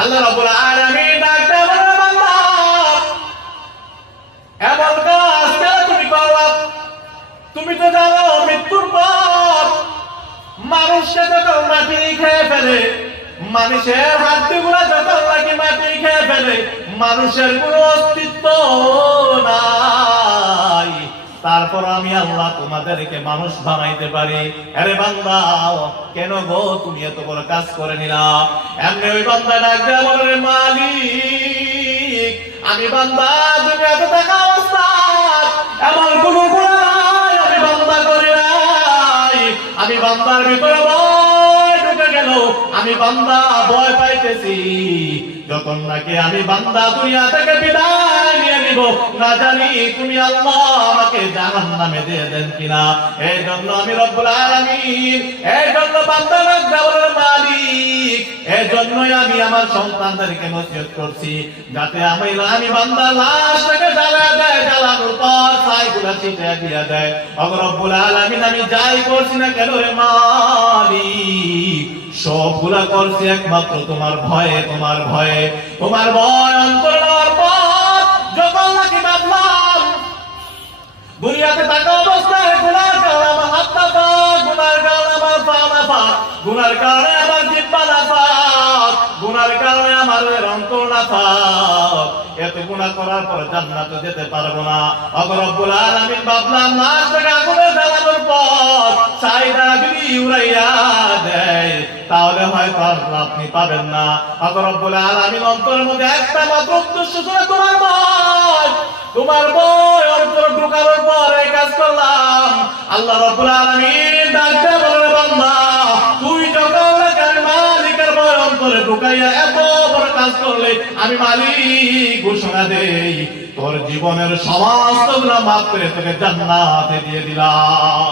আল্লাহ রাব্বুল আলামিন ডাকতে বলে, বান্দা এমন কাজ কেন তুমি করলা? তুমি তো জানো মৃত্যুর পর মানুষকে যখন মাটি খেয়ে ফেলে, মানুষের হাড্ডিগুলো যখন নাকি মাটি খেয়ে ফেলে, মানুষের কোনো অস্তিত্ব নাই, তারপর আমি আল্লাহ তোমাদেরকে মানুষ বানাইতে পারি। আরে বান্দা কেন গো তুমি এত বড় কাজ করে নিলা? এমনি ওই বান্দা ডাক দেয়া বলে, মালিক আমি বান্দা দুনিয়াতে থাকা অবস্থা এমন কোনো গুনাহ নাই আমি বান্দা করি নাই। আমি বান্দার ভিতরে ভয় ঢুকে গেল, আমি বান্দা ভয় পাইতেছি যখন নাকি আমি বান্দা দুনিয়া থেকে বিদায় নিয়ে নিব, না জানি তুমি আল্লাহ আমাকে জাহান্নামে দিয়ে দেন কিনা। এই জন্য আমি রব্বুল আলামিন, এই জন্য বান্দা বলে, মালিক এই জন্যই আমি আমার সন্তানদেরকে নসিহত করছি যাতে আমি বান্দার লাশটাকে জ্বালা দেয়, জ্বালানোর পর ছাইগুলা ছিটিয়ে দিয়ে দেয়। রব্বুল আলামিন আমি যাই করছি না কেন রে মালিক, সবগুলা করছি একমাত্র তোমার ভয়ে, তোমার ভয়ে। তোমার ভয় অন্তর নেওয়ার পর যখন নাকি ভাবলাম দুনিয়াতে থাকা অবস্থায় গুনার কারণে আমার হাত না পাক, গুনার কারণে আমার পা না পাক, গুনার কারণে আমার জিহ্বা না পাক, গুনার কারণে আমার অন্তর না পাক, এত গুনাহ করার পর জান্নাতে যেতে পারবো না। রব্বুল আলামিন ভাবলাম লাশটাকে আগুনে জ্বালানোর পর ছাইটা যদি উড়াইয়া দেয় তাহলে হয়তো আপনি পাবেন না। রব্বুল আলামিন অন্তরের মধ্যে একটা মাত্র উদ্দেশ্য ছিল তোমার ভয়, তোমার ভয় অন্তরে ঢুকানোর পর এই কাজ করলাম। আল্লাহ রাব্বুল আলামিন ডাকতে বলে, বান্দা তুই যখন মালিকের ভয় অন্তরে ঢুকাইয়া এত বড় কাজ করলে, আমি মালিক ঘোষণা দেই তোর জীবনের সমস্ত গুনাহ মাফ করে তোকে জান্নাতে দিয়ে দিলাম।